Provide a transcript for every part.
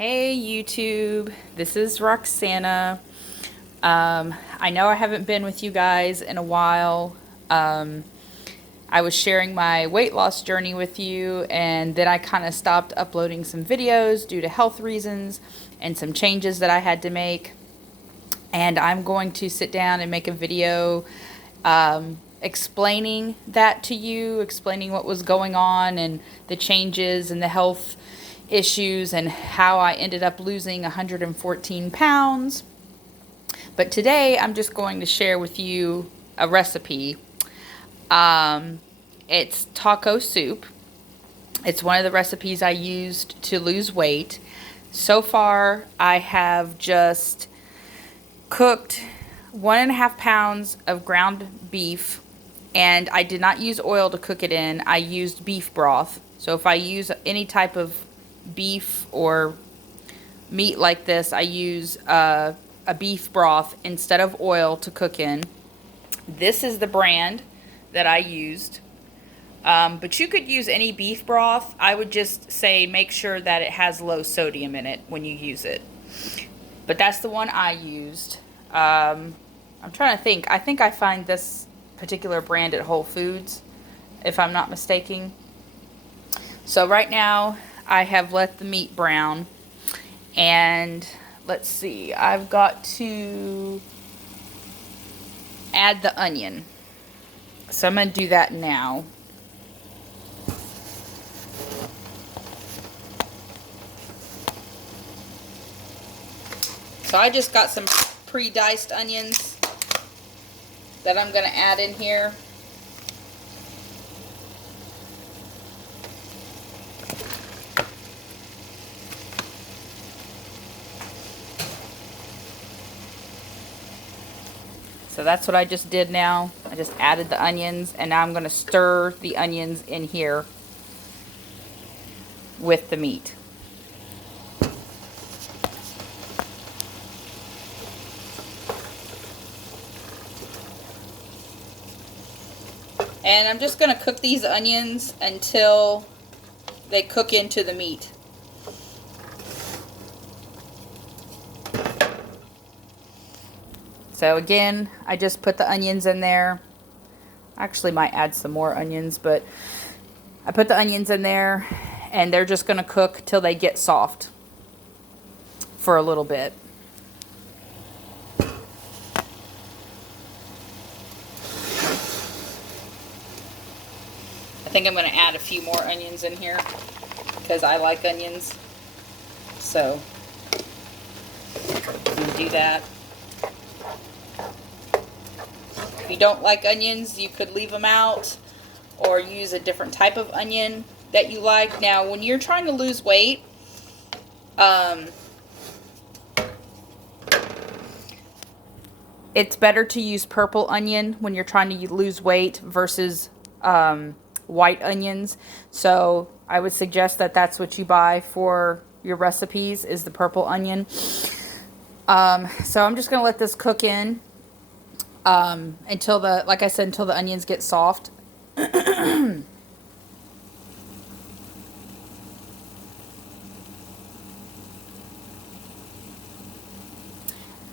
Hey YouTube, this is Roxana. I know I haven't been with you guys in a while. I was sharing my weight loss journey with you, and then I kind of stopped uploading some videos due to health reasons and some changes that I had to make. And I'm going to sit down and make a video explaining that to you, explaining what was going on and the changes and the health issues and how I ended up losing 114 pounds. But today I'm just going to share with you a recipe. It's taco soup. It's one of the recipes I used to lose weight. So far, I have just cooked 1.5 pounds of ground beef, and I did not use oil to cook it in. I used beef broth. So if I use any type of beef or meat like this, I use a beef broth instead of oil to cook in. This is the brand that I used. But you could use any beef broth. I would just say make sure that it has low sodium in it when you use it. But that's the one I used. I'm trying to think. I think I find this particular brand at Whole Foods, if I'm not mistaken. So right now, I have let the meat brown. And let's see. I've got to add the onion. So I'm going to do that now. So I just got some pre-diced onions that I'm going to add in here. So that's what I just did now. I just added the onions, and now I'm going to stir the onions in here with the meat. And I'm just going to cook these onions until they cook into the meat. So again, I just put the onions in there. Actually might add some more onions, but I put the onions in there, and they're just going to cook till they get soft for a little bit. I think I'm going to add a few more onions in here because I like onions. So I'm going to do that. If you don't like onions, you could leave them out or use a different type of onion that you like. Now, when you're trying to lose weight, it's better to use purple onion when you're trying to lose weight versus white onions. So I would suggest that that's what you buy for your recipes, is the purple onion. So I'm just going to let this cook in until like I said, until the onions get soft. And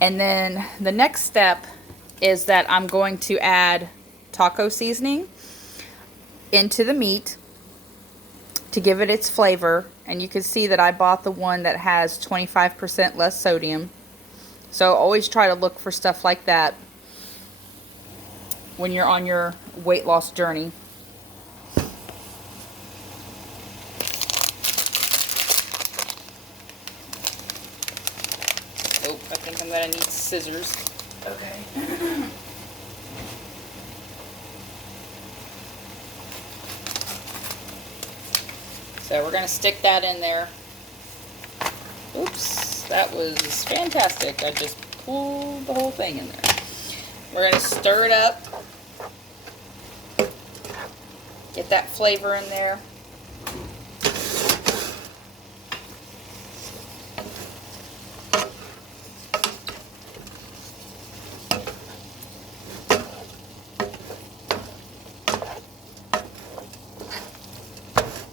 then the next step is that I'm going to add taco seasoning into the meat to give it its flavor. And you can see that I bought the one that has 25% less sodium. So always try to look for stuff like that when you're on your weight loss journey. Oh, I think I'm gonna need scissors. Okay. So we're gonna stick that in there. Oops, that was fantastic. I just pulled the whole thing in there. We're gonna stir it up. Get that flavor in there.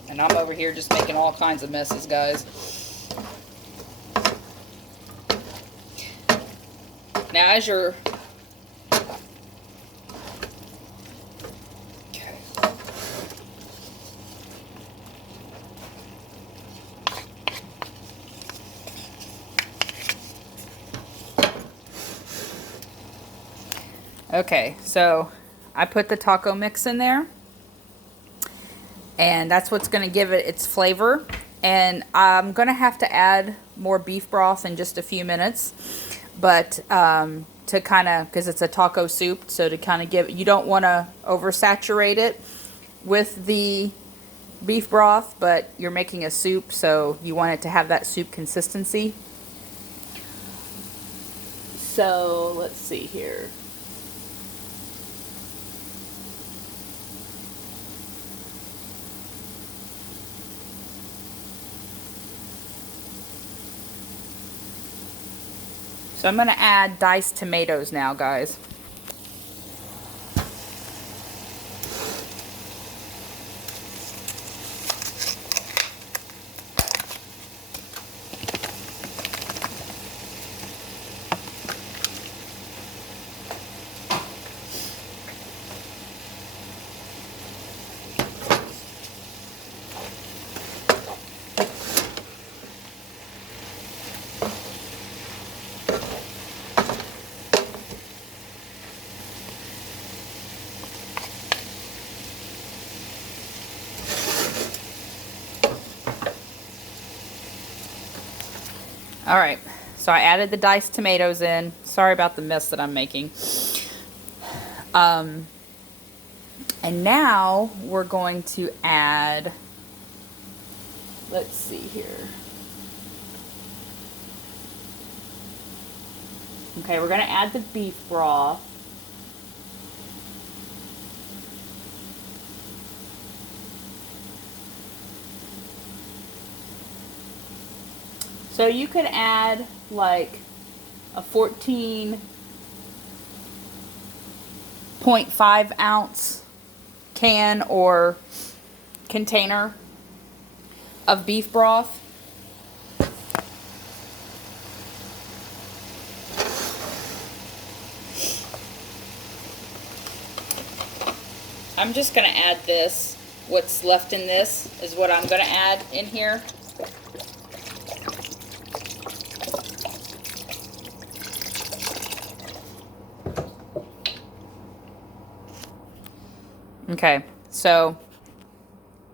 And I'm over here just making all kinds of messes, guys. Now as you're... Okay, so I put the taco mix in there, and that's what's going to give it its flavor. And I'm going to have to add more beef broth in just a few minutes, but to kind of, because it's a taco soup, so to kind of give, you don't want to oversaturate it with the beef broth, but you're making a soup, so you want it to have that soup consistency. So let's see here. So I'm going to add diced tomatoes now, guys. All right, so I added the diced tomatoes in. Sorry about the mess that I'm making. And now we're going to add, let's see here. Okay, we're going to add the beef broth. So you could add like a 14.5 ounce can or container of beef broth. I'm just going to add this. What's left in this is what I'm going to add in here. Okay, so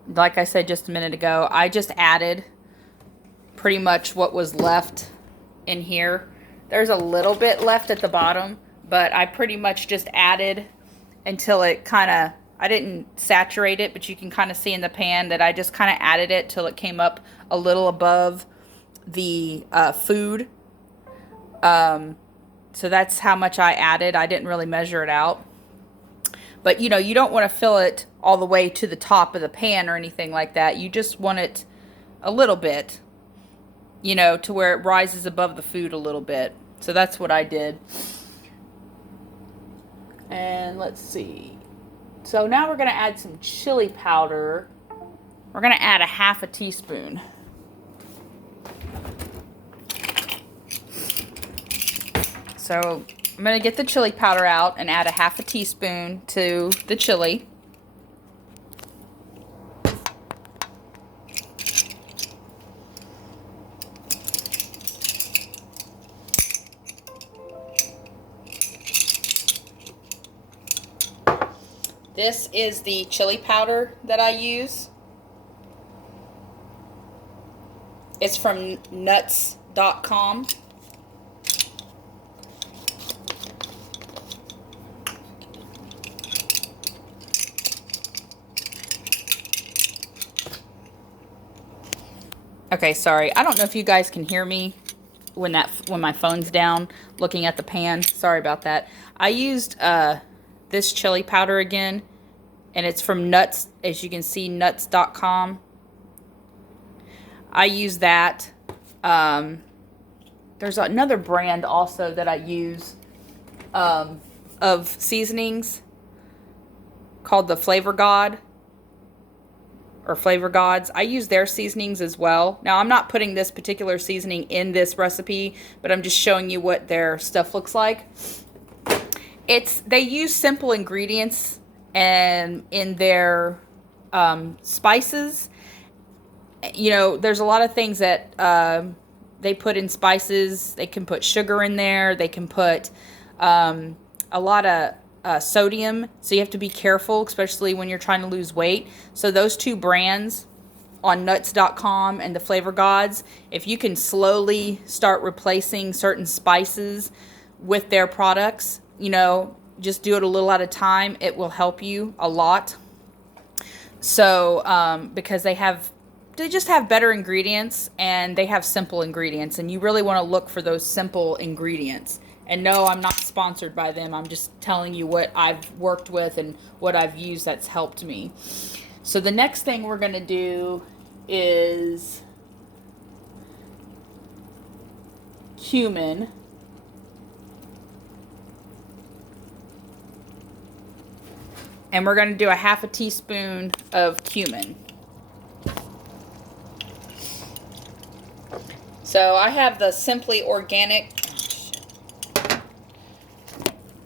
like I said just a minute ago, I just added pretty much what was left in here. There's a little bit left at the bottom, but I pretty much just added until it kind of, I didn't saturate it, but you can kind of see in the pan that I just kind of added it till it came up a little above the food. So that's how much I added. I didn't really measure it out. But, you know, you don't want to fill it all the way to the top of the pan or anything like that. You just want it a little bit, you know, to where it rises above the food a little bit. So that's what I did. And let's see. So now we're going to add some chili powder. We're going to add a half a teaspoon. So I'm going to get the chili powder out and add a half a teaspoon to the chili. This is the chili powder that I use. It's from nuts.com. Okay, sorry. I don't know if you guys can hear me when my phone's down looking at the pan. Sorry about that. I used this chili powder again, and it's from Nuts, as you can see, nuts.com. I use that. There's another brand also that I use of seasonings called the Flavor God. or Flavor Gods. I use their seasonings as well. Now, I'm not putting this particular seasoning in this recipe, but I'm just showing you what their stuff looks like. They use simple ingredients and in their spices. You know, there's a lot of things that they put in spices. They can put sugar in there. They can put a lot of sodium, so you have to be careful, especially when you're trying to lose weight. So those two brands on nuts.com and the Flavor Gods, if you can slowly start replacing certain spices with their products, you know, just do it a little at a time, it will help you a lot. So because they just have better ingredients, and they have simple ingredients, and you really want to look for those simple ingredients. And no, I'm not sponsored by them. I'm just telling you what I've worked with and what I've used that's helped me. So the next thing we're going to do is cumin. And we're going to do a half a teaspoon of cumin. So I have the Simply Organic.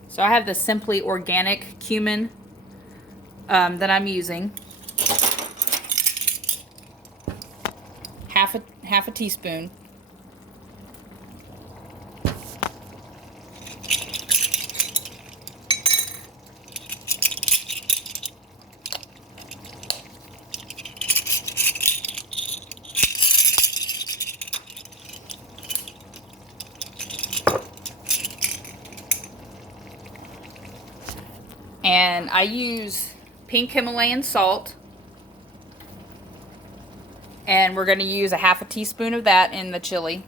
So I have the Simply Organic cumin that I'm using. Half a teaspoon. And I use pink Himalayan salt. And we're going to use a half a teaspoon of that in the chili.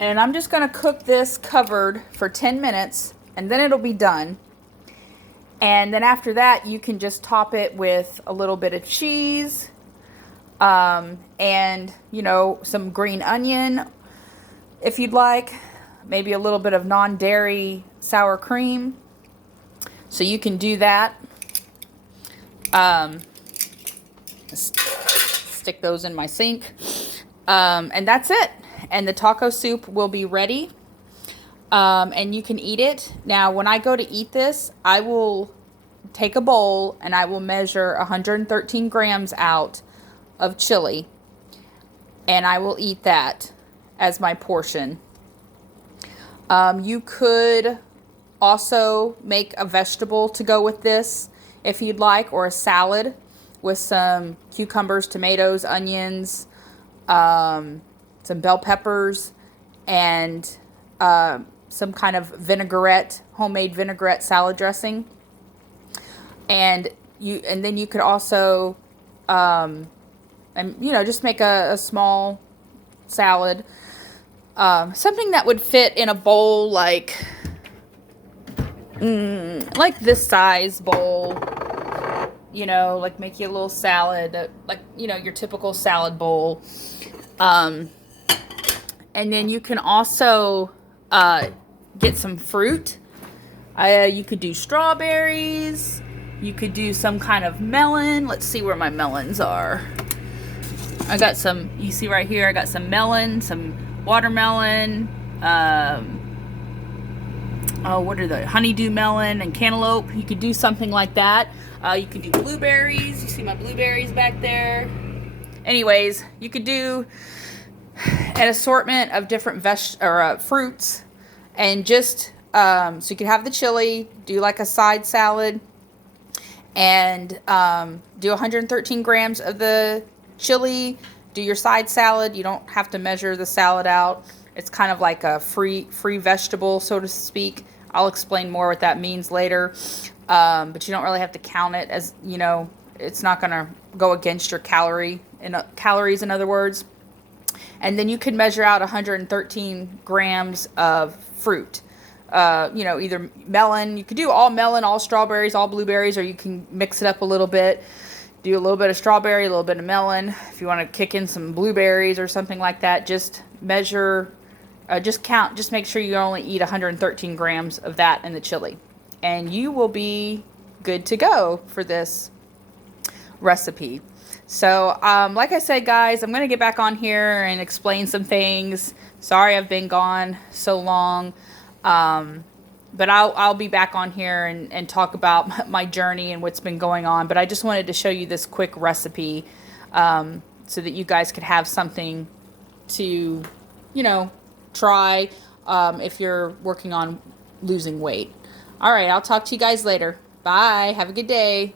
And I'm just going to cook this covered for 10 minutes, and then it'll be done. And then after that, you can just top it with a little bit of cheese, and, you know, some green onion, if you'd like. Maybe a little bit of non-dairy sour cream. So you can do that. Stick those in my sink. And that's it. And the taco soup will be ready. And you can eat it. Now, when I go to eat this, I will take a bowl and I will measure 113 grams out of chili. And I will eat that as my portion. You could also make a vegetable to go with this if you'd like, or a salad with some cucumbers, tomatoes, onions, some bell peppers, and some kind of vinaigrette, homemade vinaigrette salad dressing. And then you could also, just make a small salad, something that would fit in a bowl like this size bowl. You know, like make you a little salad, like, you know, your typical salad bowl. And then you can also get some fruit. You could do strawberries. You could do some kind of melon. Let's see where my melons are. I got some, you see right here, I got some melon, some watermelon, what are the honeydew melon and cantaloupe. You could do something like that. You could do blueberries. You see my blueberries back there. Anyways, you could do an assortment of different fruits, and just so you could have the chili, do like a side salad, and do 113 grams of the chili. Do your side salad. You don't have to measure the salad out. It's kind of like a free vegetable, so to speak. I'll explain more what that means later. But you don't really have to count it, as, you know, it's not going to go against your calories, in other words. And then you can measure out 113 grams of fruit. Either melon, you could do all melon, all strawberries, all blueberries, or you can mix it up a little bit. Do a little bit of strawberry, a little bit of melon. If you want to kick in some blueberries or something like that, just measure, just count, just make sure you only eat 113 grams of that in the chili. And you will be good to go for this recipe. So, like I said, guys, I'm going to get back on here and explain some things. Sorry I've been gone so long. But I'll be back on here and talk about my journey and what's been going on. But I just wanted to show you this quick recipe so that you guys could have something to, try if you're working on losing weight. All right, I'll talk to you guys later. Bye. Have a good day.